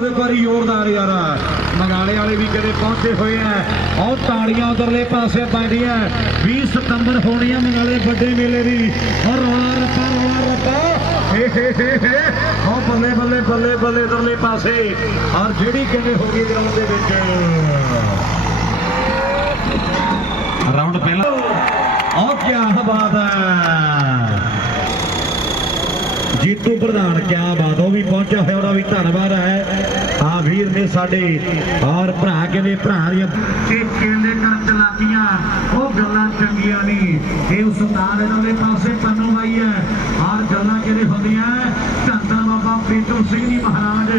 ਦੇ ਵਾਰੀ ਜ਼ੋਰਦਾਰ ਯਾਰ। ਮਗਾਲੇ ਵਾਲੇ ਵੀ ਕਿਤੇ ਪਹੁੰਚੇ ਹੋਏ ਆ। ਉਹ ਤਾੜੀਆਂ ਉਧਰਲੇ ਪਾਸੇ ਪੈਂਦੀਆਂ। 20 ਸਤੰਬਰ ਹੋਣੀ ਆ ਮਗਾਲੇ ਵੱਡੇ ਮੇਲੇ ਦੀ। ਔਰ ਰੌਲਾ ਰੱਪਾ ਰੌਲਾ ਰੱਪਾ ਹੇ ਹੇ ਹੇ ਹੇ। ਉਹ ਬੱਲੇ ਬੱਲੇ ਬੱਲੇ ਬੱਲੇ ਉਧਰਲੇ ਪਾਸੇ। ਔਰ ਜਿਹੜੀ ਕਿਵੇਂ ਹੋ ਗਈ ਗਰਾਊਂਡ ਦੇ ਵਿੱਚ। ਰਾਉਂਡ ਪਹਿਲਾ ਉਹ ਕੀ ਬਾਤ ਹੈ ਜੀਤੂ ਪ੍ਰਧਾਨ ਕੀ ਬਾਤ, ਉਹ ਵੀ ਪਹੁੰਚਿਆ ਹੋਇਆ, ਉਹਦਾ ਵੀ ਧੰਨਵਾਦ ਹੈ। ਆ ਵੀਰ ਨੇ ਸਾਡੇ ਔਰ ਭਰਾ ਕਹਿੰਦੇ ਭਰਾ ਦੀਆਂ ਇਹ ਕਹਿੰਦੇ ਕਰਨ ਚਲਾਕੀਆਂ, ਉਹ ਗੱਲਾਂ ਚੰਗੀਆਂ ਨਹੀਂ ਇਹ ਉਸਤਾਦ ਇਹਨਾਂ ਦੇ ਪਾਸੇ ਪੰਨੂ ਬਾਈ ਹੈ। ਔਰ ਗੱਲਾਂ ਕਿਹਦੇ ਹੁੰਦੀਆਂ? ਧੰਨ ਬਾਬਾ ਪ੍ਰੀਤਮ ਸਿੰਘ ਜੀ ਮਹਾਰਾਜ,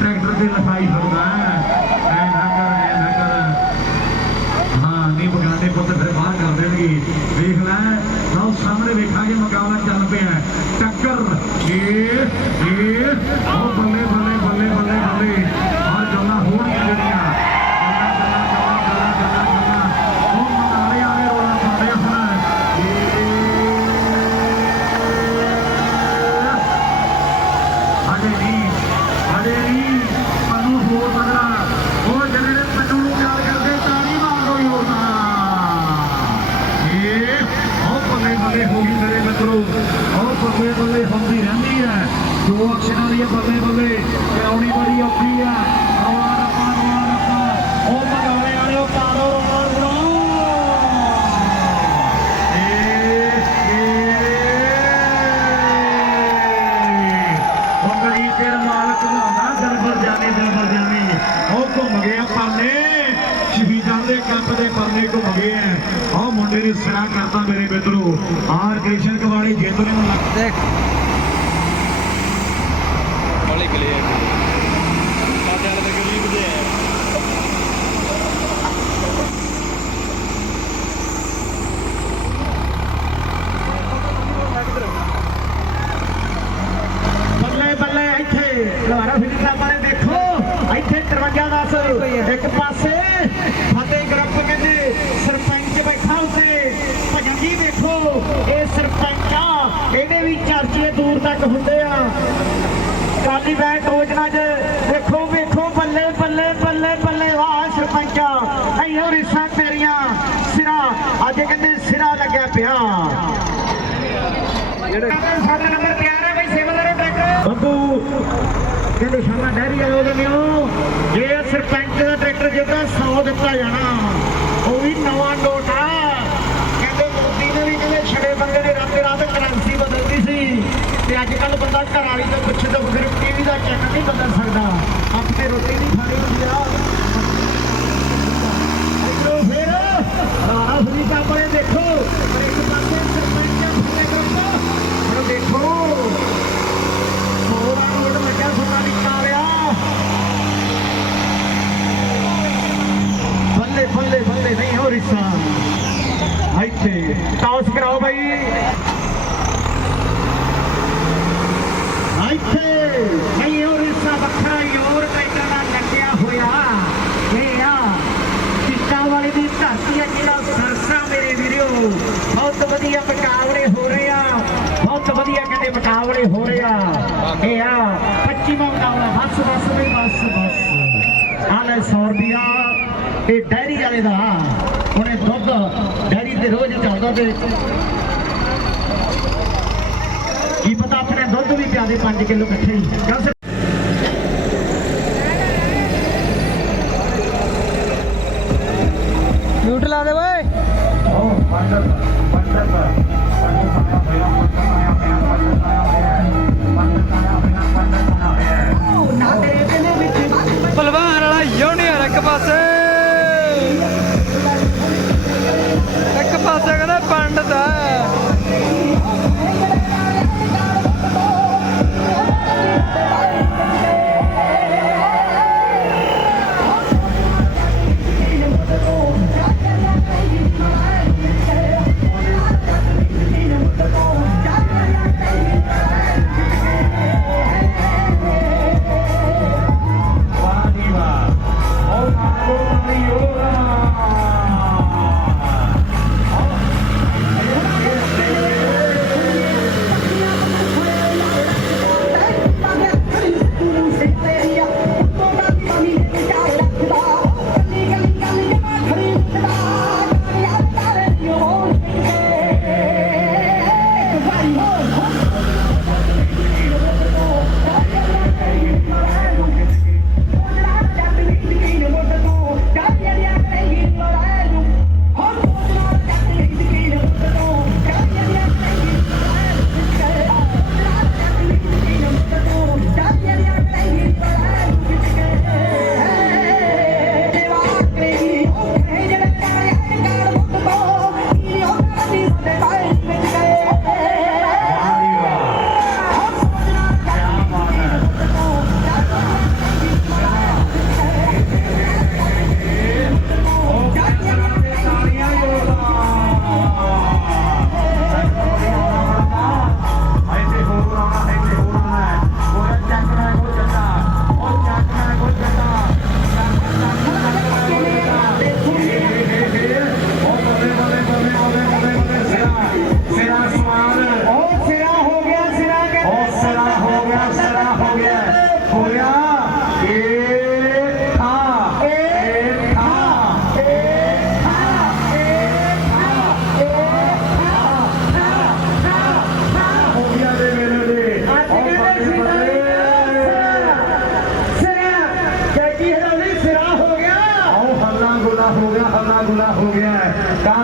ਟਰੈਕਟਰ ਤੇ ਲਿਖਾਈ ਫਿਰਦਾ ਹੈ ਐ ਨਾ ਕਰ ਐ ਨਾ ਕਰ ਹਾਂ ਨਹੀਂ ਬਗਾਨੇ ਪੁੱਤ ਫਿਰ ਬਾਹਰ ਕਰ ਦੇਣਗੇ ਵੇਖ ਲੈ ਲਓ ਸਾਹਮਣੇ ਵੇਖਾਂਗੇ ਮੁਕਾਬਲਾ ਚੱਲ ਪਿਆ ਹੈ। ਟੱਕਰ ਇਹ ਇਹ ਉਹ ਬੱਲੇ ਬੱਲੇ ਬੱਲੇ ਬੱਲੇ ਬੱਲੇ ਔਰ ਗੱਲਾਂ ਹੋਣਗੀਆਂ ਜਿਹੜੀਆਂ ਗੱਲਾਂ ਗੱਲਾਂ ਗੱਲਾਂ ਗੱਲਾਂ ਗੱਲਾਂ ਗੱਲਾਂ ਉਹ ਮਨਾਲੇ ਵਾਲੇ ਰੋਲਾ ਪਾਉਂਦੇ ਹੁਣ ਇਹ ਅਜੇ ਨਹੀਂ ਅਜੇ ਨਹੀਂ ਮਨੂੰ ਹੋਰ ਬਦਲਾ ਉਹ ਜਿਹੜੇ ਮੈਨੂੰ ਨੂੰ ਪਿਆਰ ਕਰਦੇ ਤਾੜੀ ਮਾਰ ਦੋ ਹੋਰ ਇਹ ਉਹ ਬੱਲੇ ਹੋ ਗਈ ਮੇਰੇ ਮਿੱਤਰੋ। ਉਹ ਬੱਲੇ ਬੱਲੇ ਹੁੰਦੀ ਰਹਿੰਦੀ ਹੈ। ਦੋ ਅਕਸ਼ਰਾਂ ਦੀ ਇਹ ਬੱਲੇ ਬੱਲੇ ਕਰਾਉਣੀ ਬੜੀ ਔਖੀ ਹੈ। ਕਰਤਾ ਮੇਰੇ ਮਿੱਤਰੋ ਆਰ ਕ੍ਰਿਸ਼ਨ ਕਵਾੜੀ ਜਿੱਤ ਨੂੰ। ਲੱਗ ਦੇਖ ਬੜੀ ਦੇ ਬੱਲੇ ਇੱਥੇ ਸਾਹਿਬਾਂ ਦੇਖੋ 53 10 ਇੱਕ ਪਾਸੇ ਫਤਿਹ ਗਰੁੱਪ ਕਹਿੰਦੇ ਸਰਪੰਚ ਬੈਠਾ ਉੱਤੇ ਭਜਨ ਜੀ ਦੇਖੋ ਇਹ ਸਰਪੰਚ ਆ ਇਹਦੇ ਵੀ ਚਰਚੇ ਦੂਰ ਤੱਕ ਹੁੰਦੇ ਆ। ਕਾਲੀ ਬੈਟ ਯੋਜਨਾ 'ਚ ਦੇਖੋ ਵੇਖੋ ਬੱਲੇ ਬੱਲੇ ਬੱਲੇ ਬੱਲੇ। ਵਾਹ ਸਰਪੰਚਾ ਐਯੋ ਰਿਸਾਂ ਤੇਰੀਆਂ। ਸਿਰਾ ਅੱਜ ਕਹਿੰਦੇ ਸਿਰਾ ਲੱਗਿਆ ਪਿਆ। ਸਾਡਾ ਨੰਬਰ ਤਿਆਰ ਹੈ ਬਈ ਸੇਵਾਦਾਰੋ ਟਰੈਕਟਰ ਬੱਬੂ ਕਹਿੰਦੇ ਸ਼ਾਮਾ ਡੈਰੀ ਵਾਲੇ ਉਹਦੇ ਨਿਓ। ਜੇ ਸਰਪੰਚ ਦਾ ਟਰੈਕਟਰ ਜਿੱਦਾਂ 100 ਦਿੱਤਾ ਜਾਣਾ। ਉਹ ਵੀ ਨਵਾਂ ਨੋਟ ਆ। ਕਹਿੰਦੇ ਮੋਦੀ ਨੇ ਵੀ ਕਹਿੰਦੇ ਛੜੇ ਬੰਦੇ ਦੇ ਰਾਤੇ ਰਾਤ ਕਰੰਸੀ ਬਦਲਦੀ ਸੀ। ਤੇ ਅੱਜ ਕੱਲ ਬੰਦਾ ਘਰ ਵਾਲੀ ਤੋਂ ਪੁੱਛੇ ਤਾਂ ਫਿਰ ਟੀਵੀ ਦਾ ਚੈੱਕ ਨਹੀਂ ਬਦਲ ਸਕਦਾ। ਅੱਖ ਤੇ ਰੋਟੀ ਨਹੀਂ ਖਾਣੀ ਹੁੰਦੀ ਆ। ਉਧਰੋਂ ਫਿਰ ਰਾਣਾ ਫਰੀਕਾ ਦੇਖੋ। ਪਰ ਇੱਕ ਪਾਸੇ ਸਰਪੰਚ ਫੁੱਲੇ ਕਰਦਾ ਹੁਣ ਦੇਖੋ ਸੋਰਾ ਰੋਡ ਲੱਗਿਆ ਸੋਨਾ ਨਿਕਾਲਿਆ ਬੱਲੇ ਬੱਲੇ ਬੱਲੇ ਨਹੀਂ ਹੋ ਰਿਸਾ ਇੱਥੇ ਟਾਸ ਕਰਾਓ ਬਾਈ ਇੱਥੇ ਨਹੀਂ ਹੋ ਰਿਸਾ ਵੱਖਰਾ ਹੀ ਹੋਰ ਟਰੈਕਟਰ ਨਾਲ ਲੱਗਿਆ ਹੋਇਆ ਇਹ ਆ ਟਿੱਕਾ ਵਾਲੀ ਦੀ ਧਰਤੀ ਆ ਜਿਹੜਾ ਸਰਸਾ ਮੇਰੇ ਵੀਰੋ ਬਹੁਤ ਵਧੀਆ ਮੁਕਾਬਲੇ ਹੋ ਰਹੇ ਆ ਬਹੁਤ ਵਧੀਆ ਕਹਿੰਦੇ ਮੁਕਾਬਲੇ ਹੋ ਰਹੇ ਆ। ਇਹ ਆ 25ਵਾਂ ਮੁਕਾਬਲਾ ਬਸ ਬਸ ਬਈ, ਬਸ ਬਸ। ਆ 100 ਰੁਪਿਆ ਇਹ ਡੈਰੀ ਵਾਲੇ ਦਾ। ਉਹਨੇ ਦੁੱਧ ਡੈਰੀ ਤੇ ਰੋਜ਼ ਚੱਲਦਾ ਤੇ ਕੀ ਪਤਾ ਆਪਣੇ ਦੁੱਧ ਵੀ ਪਿਆਦੇ 5 ਕਿਲੋ ਇਕੱਠੇ ਹੀ। fazer!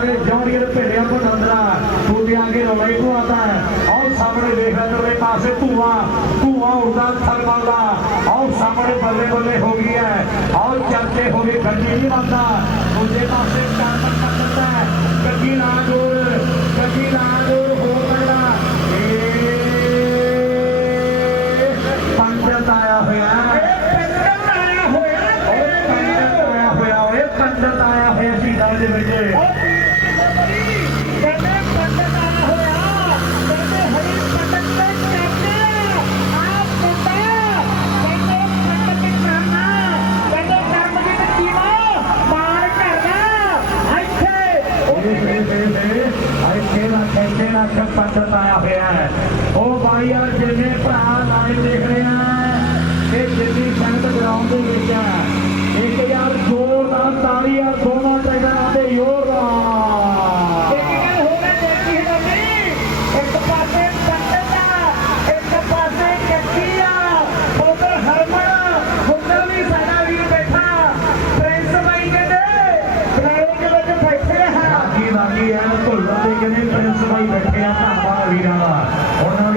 है काले जौड़ियर भेड़िया को नंदरा तूते आगे रवई को आता है और सामने देख रहे तेरे पासे धुआं धुआं उड़ता थलमलदा और सामने बल्ले बल्ले हो गया है और चर्चे हो गए गड्डी नहीं बनता दूसरे पासे कारमन पकड़ता है गड्डी ना जोर गड्डी ना जोर ਅੱਖਰ ਪੰਡਤ ਆਇਆ ਹੋਇਆ ਹੈ ਉਹ ਬਾਈ ਯਾਰ ਜਿੰਨੇ ਭਰਾ ਲਾਏ ਦੇਖ ਰਹੇ ਆ ਇਹ ਜਿੰਨੀ ਸੰਗਤ ਗਰਾਊਂਡ ਦੇ ਵਿੱਚ ਆ Corner